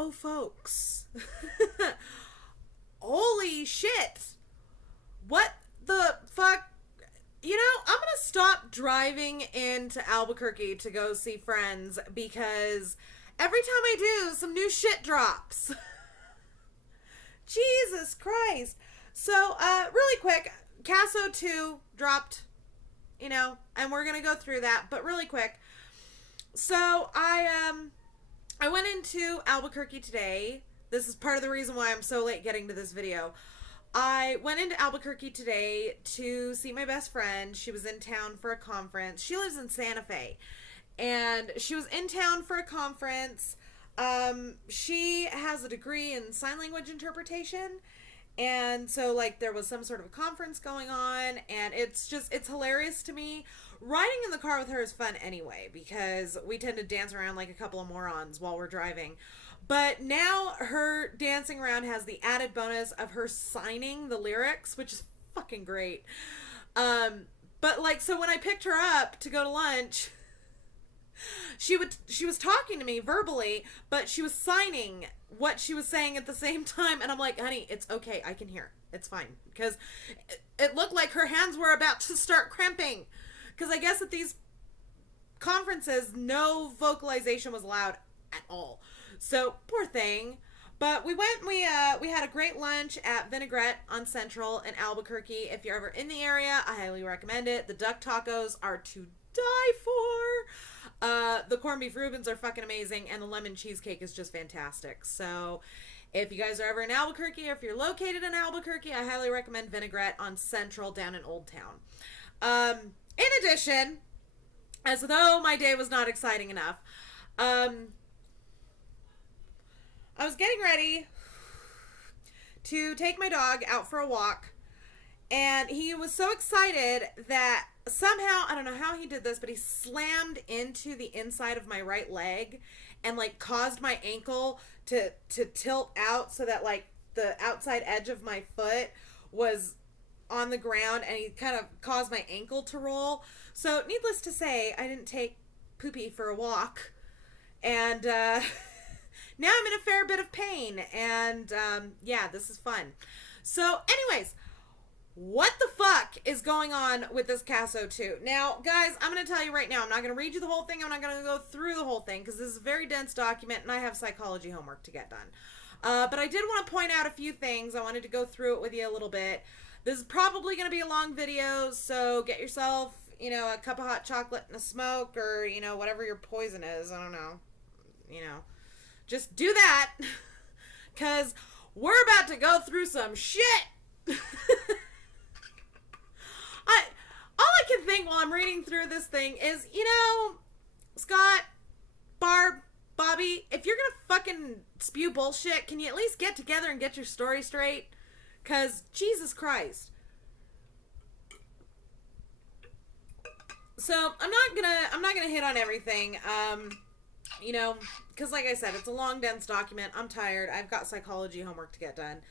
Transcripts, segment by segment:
Oh, folks. Holy shit. What the fuck? You know, I'm gonna stop driving into Albuquerque to go see friends because every time I do, some new shit drops. Jesus Christ. So, really quick, CASO 2 dropped, you know, and we're gonna go through that, but really quick. So, I went into Albuquerque today. This is part of the reason why I'm so late getting to this video. I went into Albuquerque today to see my best friend. She was in town for a conference. She lives in Santa Fe. And she was in town for a conference. She has a degree in sign language interpretation. And so, like, there was some sort of a conference going on. And it's hilarious to me. Riding in the car with her is fun anyway, because we tend to dance around like a couple of morons while we're driving. But now her dancing around has the added bonus of her signing the lyrics, which is fucking great. But like, so when I picked her up to go to lunch, she was talking to me verbally, but she was signing what she was saying at the same time. And I'm like, honey, it's okay. I can hear. It's fine. Because it looked like her hands were about to start cramping. Because I guess at these conferences, no vocalization was allowed at all. So, poor thing. But we had a great lunch at Vinaigrette on Central in Albuquerque. If you're ever in the area, I highly recommend it. The duck tacos are to die for. The corned beef Reubens are fucking amazing, and the lemon cheesecake is just fantastic. So, if you guys are ever in Albuquerque, or if you're located in Albuquerque, I highly recommend Vinaigrette on Central down in Old Town. In addition, as though my day was not exciting enough, I was getting ready to take my dog out for a walk, and he was so excited that somehow, I don't know how he did this, but he slammed into the inside of my right leg and like caused my ankle to tilt out so that like the outside edge of my foot was on the ground, and he kind of caused my ankle to roll. So needless to say, I didn't take Poopy for a walk, and now I'm in a fair bit of pain, and yeah, this is fun. So anyways, what the fuck is going on with this CASO 2? Now, guys, I'm going to tell you right now, I'm not going to read you the whole thing, I'm not going to go through the whole thing, because this is a very dense document, and I have psychology homework to get done. But I did want to point out a few things. I wanted to go through it with you a little bit. This is probably going to be a long video, so get yourself, you know, a cup of hot chocolate and a smoke, or, you know, whatever your poison is, I don't know, you know. Just do that, because we're about to go through some shit. All I can think while I'm reading through this thing is, you know, Scott, Barb, Bobby, if you're going to fucking spew bullshit, can you at least get together and get your story straight? Because, Jesus Christ. So, I'm not gonna hit on everything, you know, because like I said, it's a long, dense document. I'm tired. I've got psychology homework to get done.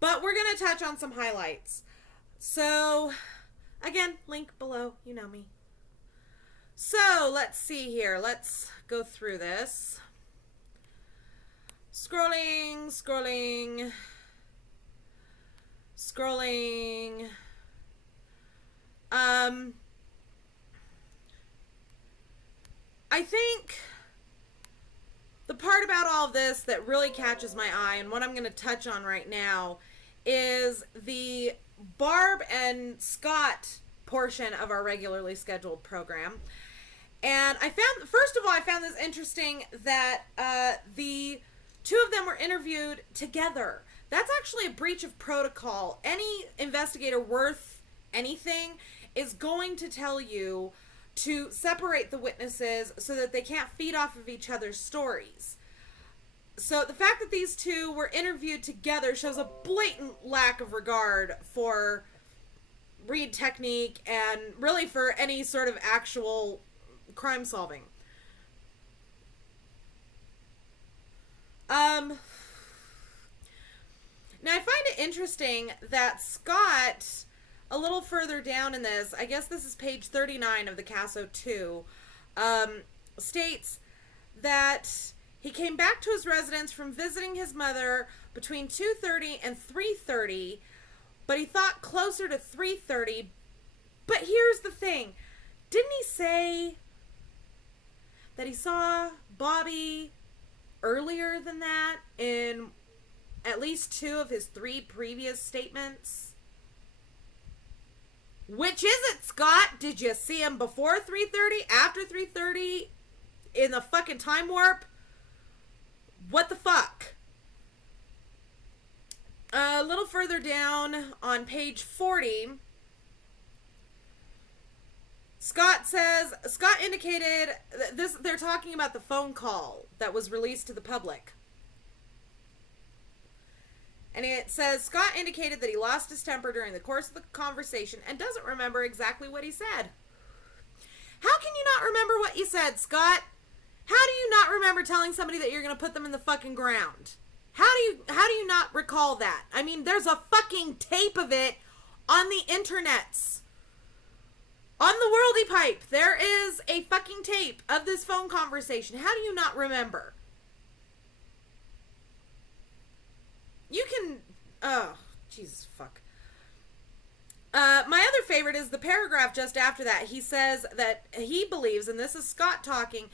But we're going to touch on some highlights. So, again, link below. You know me. So, let's see here. Let's go through this. Scrolling. I think the part about all of this that really catches my eye, and what I'm going to touch on right now, is the Barb and Scott portion of our regularly scheduled program. And first of all, I found this interesting that the two of them were interviewed together. That's actually a breach of protocol. Any investigator worth anything is going to tell you to separate the witnesses so that they can't feed off of each other's stories. So the fact that these two were interviewed together shows a blatant lack of regard for read technique and really for any sort of actual crime solving. Now I find it interesting that Scott, a little further down in this, I guess this is page 39 of the CASO 2, states that He came back to his residence from visiting his mother between 2:30 and 3:30, but he thought closer to 3:30. But here's the thing. Didn't he say that he saw Bobby earlier than that in at least 2 of his 3 previous statements? Which is it, Scott? Did you see him before 3:30? After 3:30? In the fucking time warp? What the fuck? A little further down on page 40, Scott indicated this. They're talking about the phone call that was released to the public. And it says, Scott indicated that he lost his temper during the course of the conversation and doesn't remember exactly what he said. How can you not remember what you said, Scott? How do you not remember telling somebody that you're going to put them in the fucking ground? How do you not recall that? I mean, there's a fucking tape of it on the internets. On the Worldy Pipe, there is a fucking tape of this phone conversation. How do you not remember? You can... Oh, Jesus fuck. My other favorite is the paragraph just after that. He says that he believes, and this is Scott talking,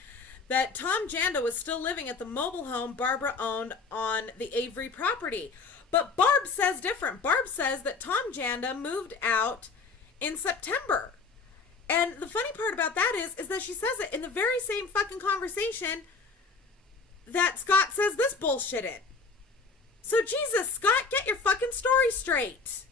that Tom Janda was still living at the mobile home Barbara owned on the Avery property. But Barb says different. Barb says that Tom Janda moved out in September. And the funny part about that is that she says it in the very same fucking conversation that Scott says this bullshit in. So Jesus, Scott, get your fucking story straight.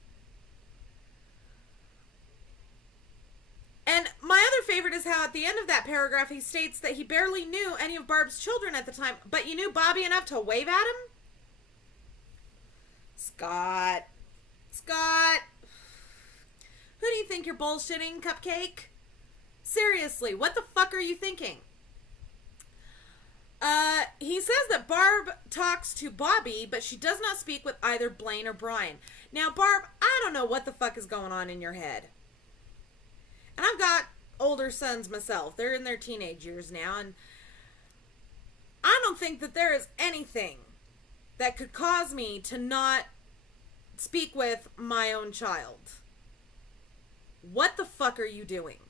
And my other favorite is how at the end of that paragraph he states that he barely knew any of Barb's children at the time, but you knew Bobby enough to wave at him? Scott. Who do you think you're bullshitting, Cupcake? Seriously, what the fuck are you thinking? He says that Barb talks to Bobby, but she does not speak with either Blaine or Brian. Now, Barb, I don't know what the fuck is going on in your head. And I've got older sons myself. They're in their teenage years now, and I don't think that there is anything that could cause me to not speak with my own child. What the fuck are you doing?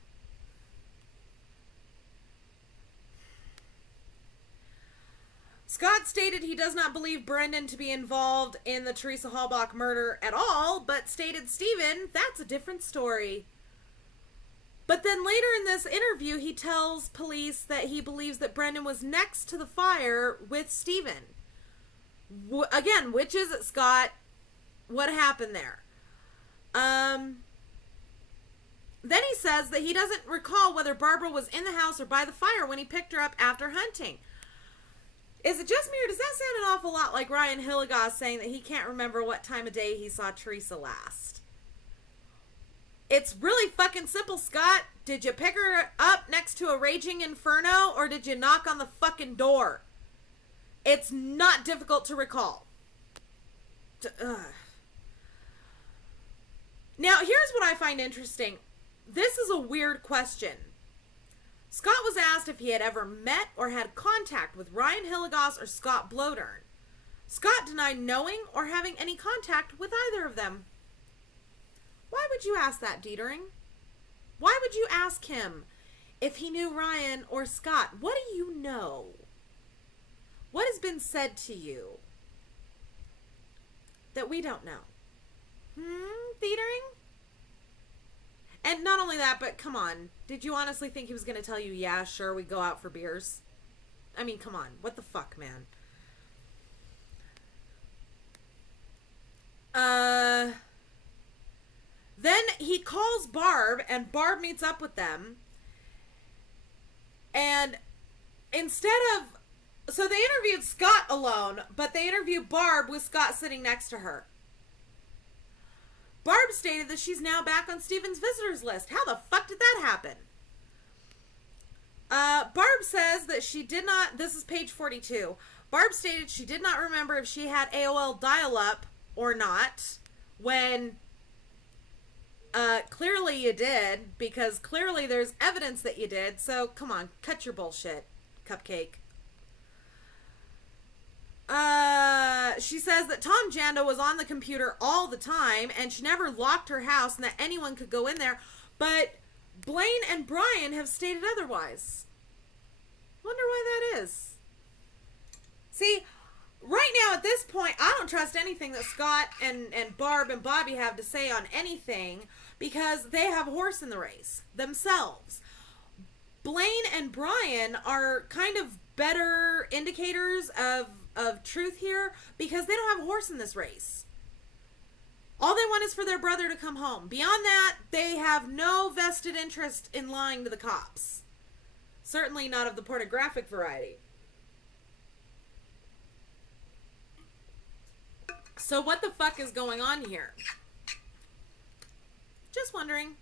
Scott stated he does not believe Brendan to be involved in the Teresa Halbach murder at all, but stated, Stephen, that's a different story. But then later in this interview, he tells police that he believes that Brendan was next to the fire with Stephen. Again, which is it, Scott? What happened there? Then he says that he doesn't recall whether Barbara was in the house or by the fire when he picked her up after hunting. Is it just me, or does that sound an awful lot like Ryan Hilligoss saying that he can't remember what time of day he saw Teresa last? It's really fucking simple, Scott. Did you pick her up next to a raging inferno, or did you knock on the fucking door? It's not difficult to recall. Now, here's what I find interesting. This is a weird question. Scott was asked if he had ever met or had contact with Ryan Hilligoss or Scott Blodern. Scott denied knowing or having any contact with either of them. Why would you ask that, Dietering? Why would you ask him if he knew Ryan or Scott? What do you know? What has been said to you that we don't know? Dietering? And not only that, but come on. Did you honestly think he was going to tell you, yeah, sure, we go out for beers? I mean, come on. What the fuck, man? Then he calls Barb, and Barb meets up with them. And instead of... So they interviewed Scott alone, but they interviewed Barb with Scott sitting next to her. Barb stated that she's now back on Stephen's visitors list. How the fuck did that happen? Barb says that she did not... This is page 42. Barb stated she did not remember if she had AOL dial-up or not, when clearly you did, because clearly there's evidence that you did. So, come on, cut your bullshit, Cupcake. She says that Tom Janda was on the computer all the time and she never locked her house and that anyone could go in there. But Blaine and Brian have stated otherwise. Wonder why that is. See, right now at this point, I don't trust anything that Scott and Barb and Bobby have to say on anything because they have a horse in the race themselves. Blaine and Brian are kind of better indicators of truth here because they don't have a horse in this race. All they want is for their brother to come home. Beyond that, they have no vested interest in lying to the cops. Certainly not of the pornographic variety. So what the fuck is going on here? Just wondering.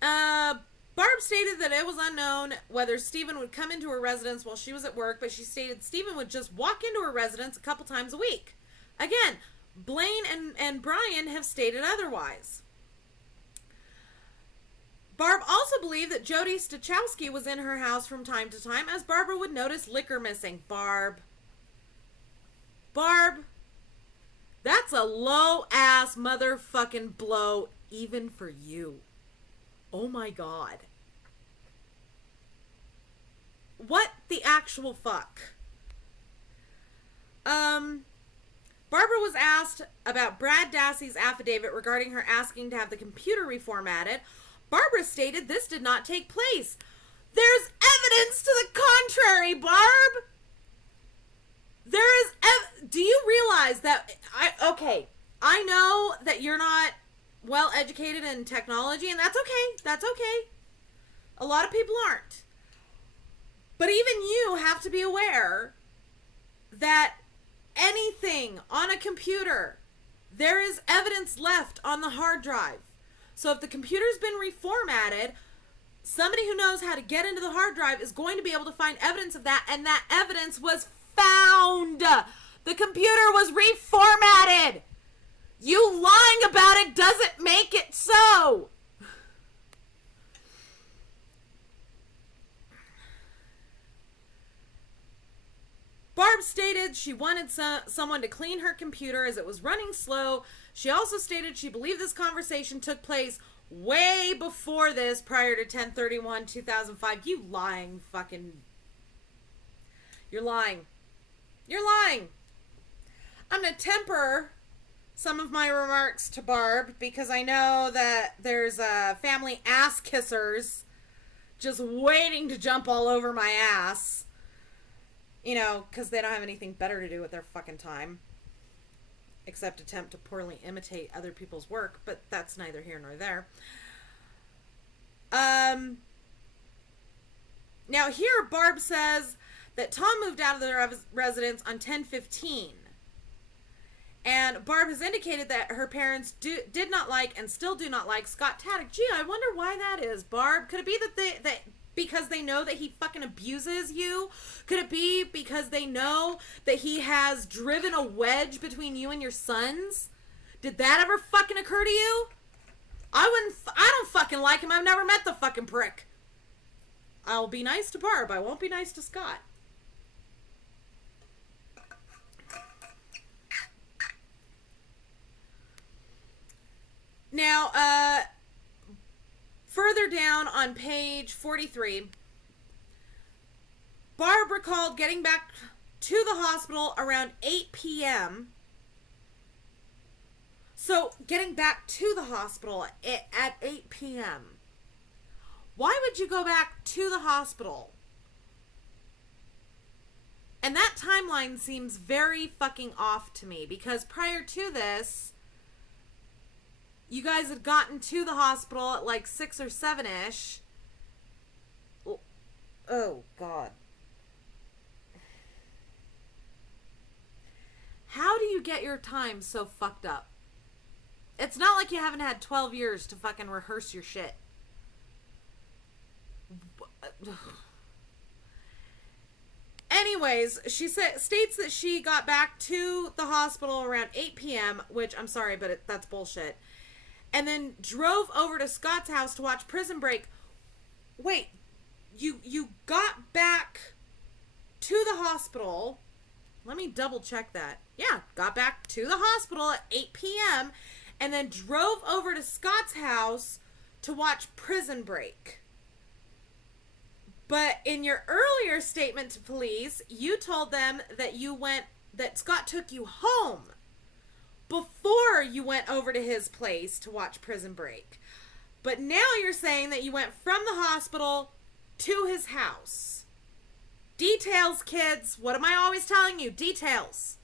Barb stated that it was unknown whether Stephen would come into her residence while she was at work, but she stated Stephen would just walk into her residence a couple times a week. Again, Blaine and Brian have stated otherwise. Barb also believed that Jody Stachowski was in her house from time to time, as Barbara would notice liquor missing. Barb, that's a low-ass motherfucking blow even for you. Oh my God. What the actual fuck? Barbara was asked about Brad Dassey's affidavit regarding her asking to have the computer reformatted. Barbara stated this did not take place. There's evidence to the contrary, Barb. There is do you realize that I know that you're not well educated in technology, and that's okay. That's okay. A lot of people aren't. But even you have to be aware that anything on a computer, there is evidence left on the hard drive. So if the computer's been reformatted, somebody who knows how to get into the hard drive is going to be able to find evidence of that, and that evidence was found. The computer was reformatted. You lying about it doesn't make it so. Barb stated she wanted someone to clean her computer as it was running slow. She also stated she believed this conversation took place way before this, prior to 10/31/2005. You lying fucking... You're lying. You're lying. I'm going to temper some of my remarks to Barb because I know that there's family ass kissers just waiting to jump all over my ass. You know, because they don't have anything better to do with their fucking time. Except attempt to poorly imitate other people's work. But that's neither here nor there. Now here Barb says that Tom moved out of the residence on 10/15. And Barb has indicated that her parents did not like and still do not like Scott Taddick. Gee, I wonder why that is, Barb. Could it be that because they know that he fucking abuses you? Could it be because they know that he has driven a wedge between you and your sons? Did that ever fucking occur to you? I don't fucking like him. I've never met the fucking prick. I'll be nice to Barb. I won't be nice to Scott. Now, further down on page 43, Barb recalled getting back to the hospital around 8 p.m. So, getting back to the hospital at 8 p.m. Why would you go back to the hospital? And that timeline seems very fucking off to me, because prior to this, you guys had gotten to the hospital at like 6 or 7-ish. Oh, God. How do you get your time so fucked up? It's not like you haven't had 12 years to fucking rehearse your shit. Anyways, she states that she got back to the hospital around 8 p.m., which, I'm sorry, but that's bullshit. And then drove over to Scott's house to watch Prison Break. Wait, you got back to the hospital. Let me double check that. Yeah, got back to the hospital at 8 p.m. and then drove over to Scott's house to watch Prison Break. But in your earlier statement to police, you told them that Scott took you home before you went over to his place to watch Prison Break. But now you're saying that you went from the hospital to his house. Details, kids. What am I always telling you? Details.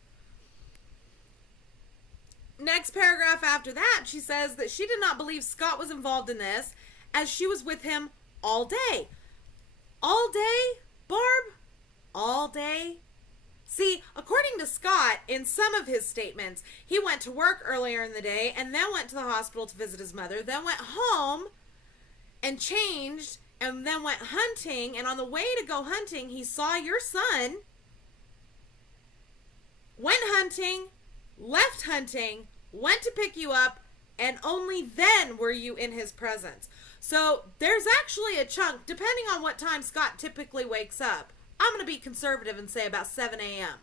Next paragraph after that, she says that she did not believe Scott was involved in this as she was with him all day. All day, Barb? All day? See, according to Scott, in some of his statements, he went to work earlier in the day and then went to the hospital to visit his mother, then went home and changed and then went hunting. And on the way to go hunting, he saw your son, went hunting, left hunting, went to pick you up, and only then were you in his presence. So there's actually a chunk, depending on what time Scott typically wakes up. I'm going to be conservative and say about 7 a.m.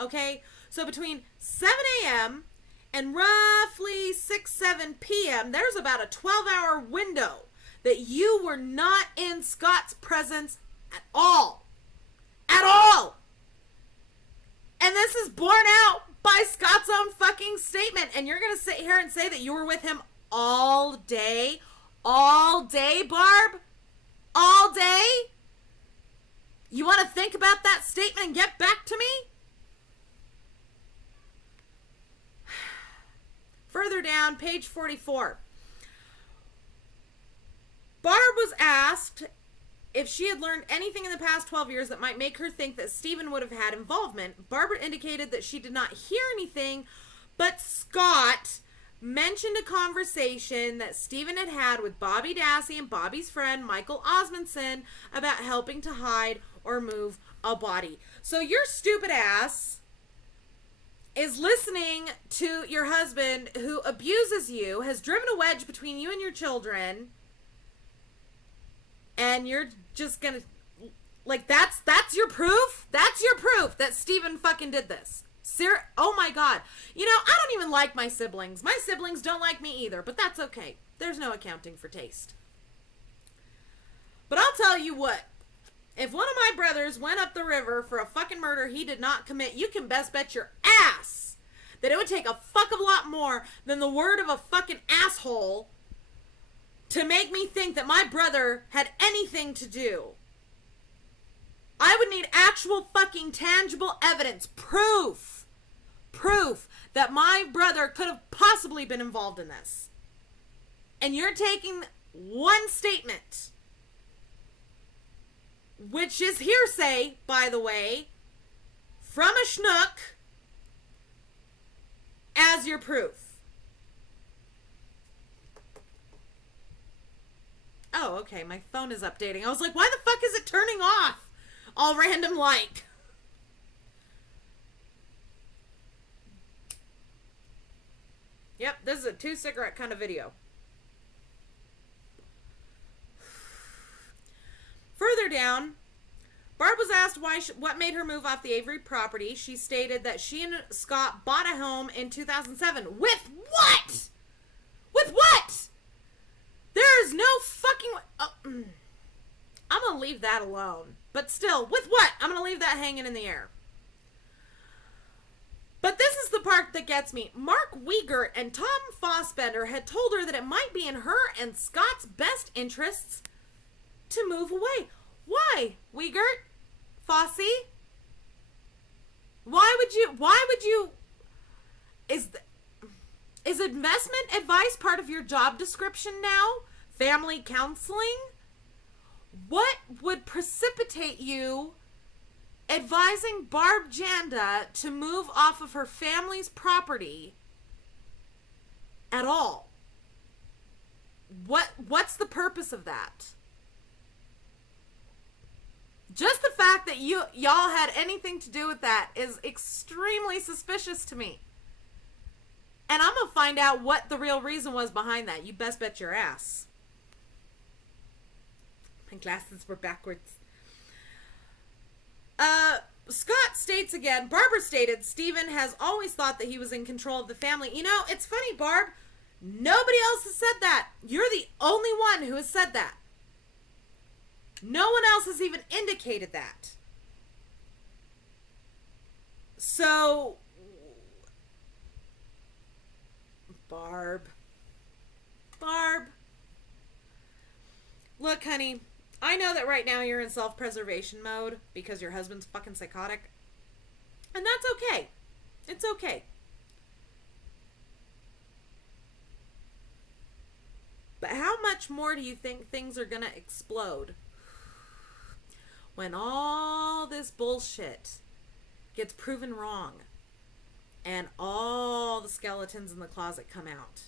Okay? So between 7 a.m. and roughly 6, 7 p.m., there's about a 12-hour window that you were not in Scott's presence at all. At all! And this is borne out by Scott's own fucking statement. And you're going to sit here and say that you were with him all day? All day, Barb? All day? You want to think about that statement and get back to me? Further down, page 44. Barb was asked if she had learned anything in the past 12 years that might make her think that Stephen would have had involvement. Barbara indicated that she did not hear anything, but Scott mentioned a conversation that Stephen had had with Bobby Dassey and Bobby's friend Michael Osmondson about helping to hide or move a body. So your stupid ass is listening to your husband who abuses you, has driven a wedge between you and your children, and you're just gonna, like, that's your proof? That's your proof that Stephen fucking did this. Oh my God. You know, I don't even like my siblings. My siblings don't like me either, but that's okay. There's no accounting for taste. But I'll tell you what. If one of my brothers went up the river for a fucking murder he did not commit, you can best bet your ass that it would take a fuck of a lot more than the word of a fucking asshole to make me think that my brother had anything to do. I would need actual fucking tangible evidence, proof that my brother could have possibly been involved in this. And you're taking one statement, which is hearsay, by the way, from a schnook, as your proof. Oh, okay, my phone is updating. I was like, why the fuck is it turning off? All random like. Yep, this is a 2-cigarette kind of video. Further down, Barb was asked what made her move off the Avery property. She stated that she and Scott bought a home in 2007. With what? With what? There is no fucking... I'm going to leave that alone. But still, with what? I'm going to leave that hanging in the air. But this is the part that gets me. Mark Wiegert and Tom Fossbender had told her that it might be in her and Scott's best interests to move away. Why, Wiegert? Fossey? Why would you, is investment advice part of your job description now? Family counseling? What would precipitate you advising Barb Janda to move off of her family's property at all? What's the purpose of that? Just the fact that y'all had anything to do with that is extremely suspicious to me. And I'm going to find out what the real reason was behind that. You best bet your ass. My glasses were backwards. Uh, Scott states again, Barbara stated, Stephen has always thought that he was in control of the family. You know, it's funny, Barb. Nobody else has said that. You're the only one who has said that. No one else has even indicated that. So, Barb. Look, honey, I know that right now you're in self-preservation mode because your husband's fucking psychotic. And that's okay. It's okay. But how much more do you think things are gonna explode when all this bullshit gets proven wrong and all the skeletons in the closet come out?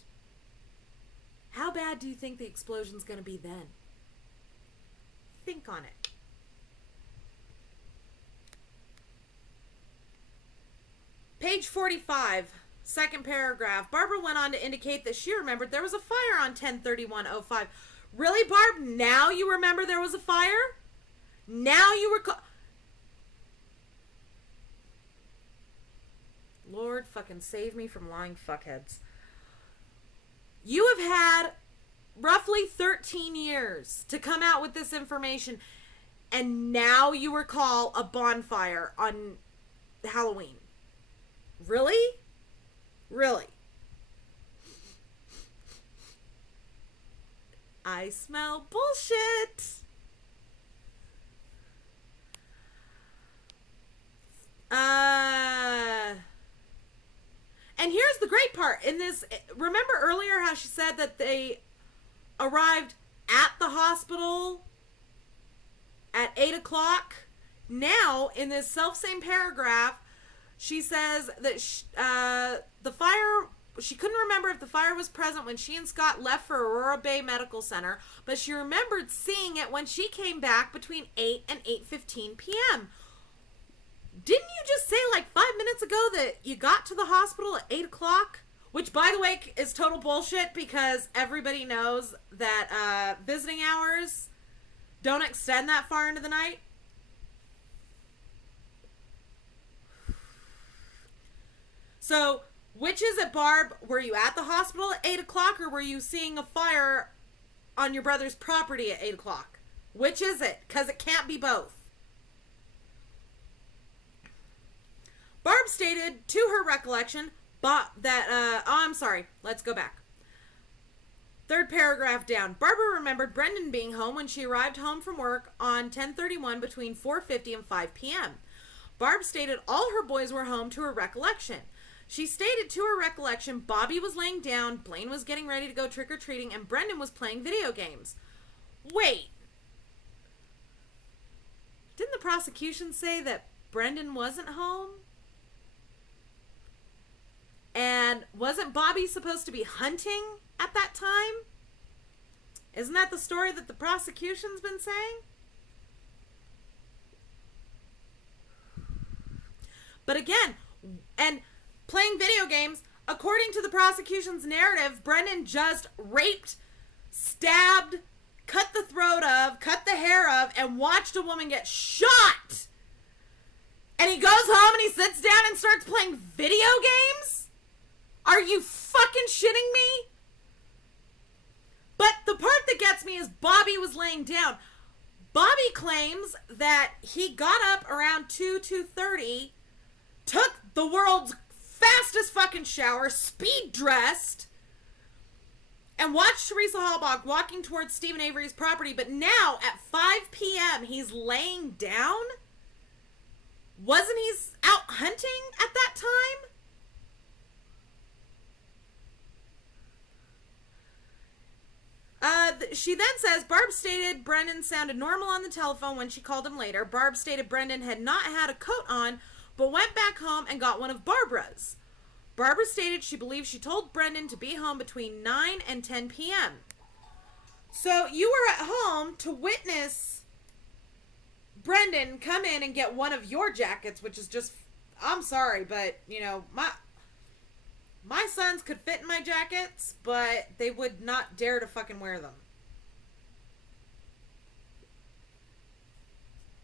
How bad do you think the explosion's gonna be then? Think on it. Page 45, second paragraph. Barbara went on to indicate that she remembered there was a fire on 10/31/05. Really, Barb? Now you remember there was a fire? Now you recall? Lord fucking save me from lying fuckheads. You have had roughly 13 years to come out with this information, and now you recall a bonfire on Halloween. Really? Really? I smell bullshit. And here's the great part in this. Remember earlier how she said that they arrived at the hospital at 8 o'clock? Now, in this self-same paragraph, she says that the fire, she couldn't remember if the fire was present when she and Scott left for Aurora Bay Medical Center, but she remembered seeing it when she came back between 8 and 8:15 p.m. Didn't you just say like 5 minutes ago that you got to the hospital at 8 o'clock? Which, by the way, is total bullshit because everybody knows that visiting hours don't extend that far into the night. So, which is it, Barb? Were you at the hospital at 8 o'clock or were you seeing a fire on your brother's property at 8 o'clock? Which is it? Because it can't be both. Barb stated, to her recollection, I'm sorry, let's go back. Third paragraph down. Barbara remembered Brendan being home when she arrived home from work on 10/31 between 4:50 and 5 p.m. Barb stated all her boys were home to her recollection. She stated to her recollection Bobby was laying down, Blaine was getting ready to go trick-or-treating, and Brendan was playing video games. Wait. Didn't the prosecution say that Brendan wasn't home? And wasn't Bobby supposed to be hunting at that time? Isn't that the story that the prosecution's been saying? But again, and playing video games, according to the prosecution's narrative, Brendan just raped, stabbed, cut the throat of, cut the hair of, and watched a woman get shot. And he goes home and he sits down and starts playing video games? Are you fucking shitting me? But the part that gets me is Bobby was laying down. Bobby claims that he got up around 2:30, took the world's fastest fucking shower, speed dressed, and watched Teresa Halbach walking towards Stephen Avery's property. But now at 5 p.m. he's laying down? Wasn't he out hunting at that time? She then says, Barb stated Brendan sounded normal on the telephone when she called him later. Barb stated Brendan had not had a coat on, but went back home and got one of Barbara's. Barbara stated she believed she told Brendan to be home between 9 and 10 p.m. So you were at home to witness Brendan come in and get one of your jackets, which is just, I'm sorry, but, you know, my sons could fit in my jackets, but they would not dare to fucking wear them.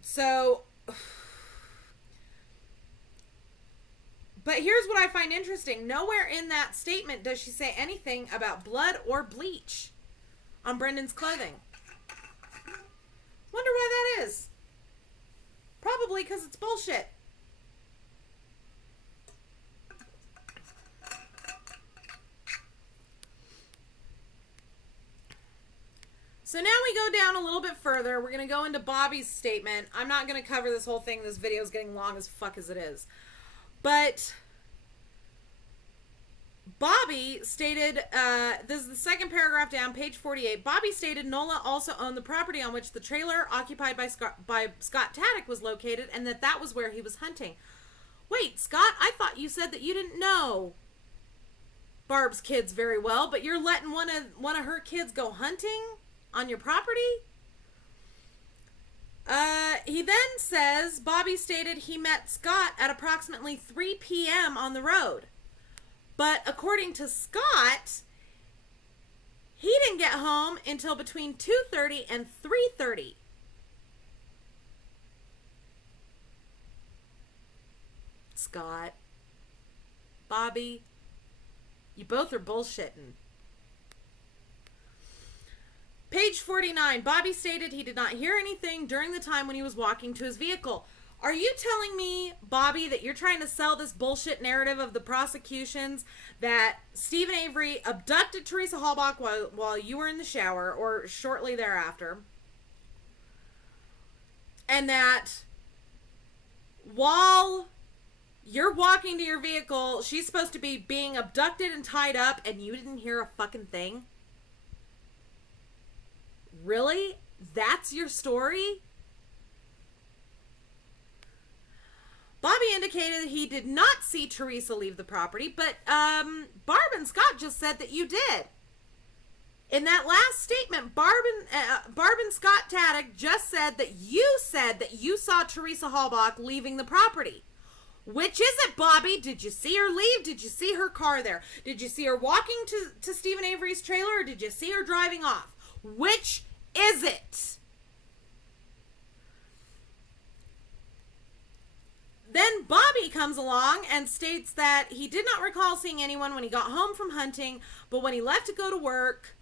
So, But here's what I find interesting. Nowhere in that statement does she say anything about blood or bleach on Brendan's clothing. Wonder why that is. Probably because it's bullshit. So now we go down a little bit further. We're going to go into Bobby's statement. I'm not going to cover this whole thing. This video is getting long as fuck as it is. But Bobby stated, this is the second paragraph down, page 48. Bobby stated Nola also owned the property on which the trailer occupied by Scott Taddick was located, and that was where he was hunting. Wait, Scott, I thought you said that you didn't know Barb's kids very well, but you're letting one of her kids go hunting on your property? He then says Bobby stated he met Scott at approximately 3 p.m. on the road. But according to Scott, he didn't get home until between 2:30 and 3:30. Scott, Bobby, you both are bullshitting. Page 49, Bobby stated he did not hear anything during the time when he was walking to his vehicle. Are you telling me, Bobby, that you're trying to sell this bullshit narrative of the prosecutions that Stephen Avery abducted Teresa Halbach while you were in the shower or shortly thereafter? And that while you're walking to your vehicle, she's supposed to be being abducted and tied up and you didn't hear a fucking thing? Really? That's your story? Bobby indicated he did not see Teresa leave the property, but Barb and Scott just said that you did. In that last statement, Barb and Scott Taddick just said that you saw Teresa Halbach leaving the property. Which is it, Bobby? Did you see her leave? Did you see her car there? Did you see her walking to Stephen Avery's trailer, or did you see her driving off? Which is it? Then Bobby comes along and states that he did not recall seeing anyone when he got home from hunting, but when he left to go to work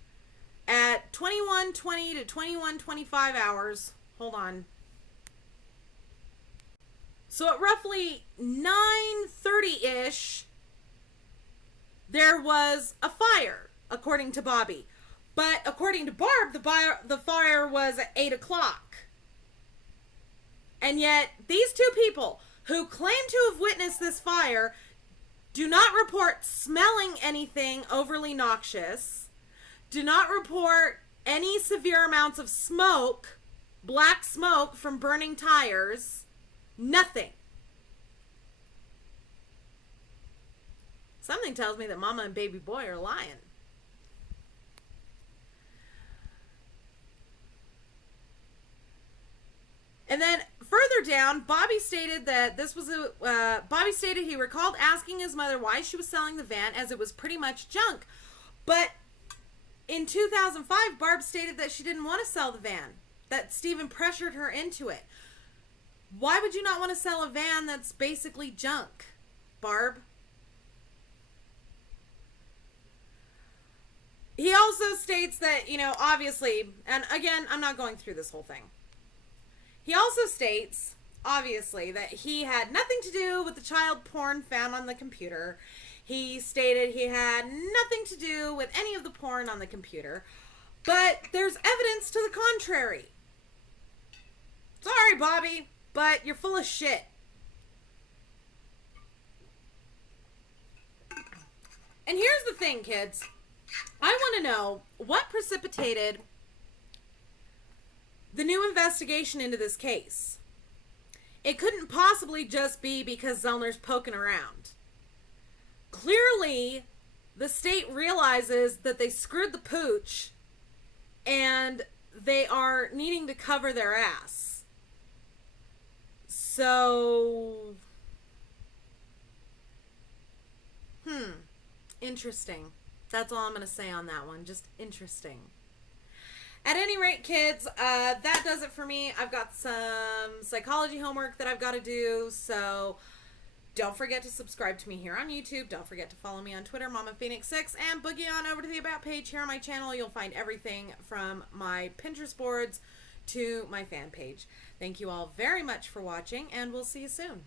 at 21:20 to 21:25 hours, hold on. So at roughly 9:30-ish, there was a fire, according to Bobby. But according to Barb, the fire was at 8 o'clock. And yet, these two people who claim to have witnessed this fire do not report smelling anything overly noxious, do not report any severe amounts of smoke, black smoke from burning tires, nothing. Something tells me that Mama and baby boy are lying. And then further down, Bobby stated that Bobby stated he recalled asking his mother why she was selling the van as it was pretty much junk. But in 2005, Barb stated that she didn't want to sell the van, that Stephen pressured her into it. Why would you not want to sell a van that's basically junk, Barb? He also states that, obviously, and again, I'm not going through this whole thing. He also states, obviously, that he had nothing to do with the child porn found on the computer. He stated he had nothing to do with any of the porn on the computer. But there's evidence to the contrary. Sorry, Bobby, but you're full of shit. And here's the thing, kids. I want to know what precipitated the new investigation into this case. It couldn't possibly just be because Zellner's poking around. Clearly, the state realizes that they screwed the pooch and they are needing to cover their ass. So, interesting. That's all I'm going to say on that one. Just interesting. At any rate, kids, that does it for me. I've got some psychology homework that I've got to do, so Don't forget to subscribe to me here on YouTube. Don't forget to follow me on Twitter, Mama Phoenix 6, and boogie on over to the About page here on my channel. You'll find everything from my Pinterest boards to my fan page. Thank you all very much for watching, and we'll see you soon.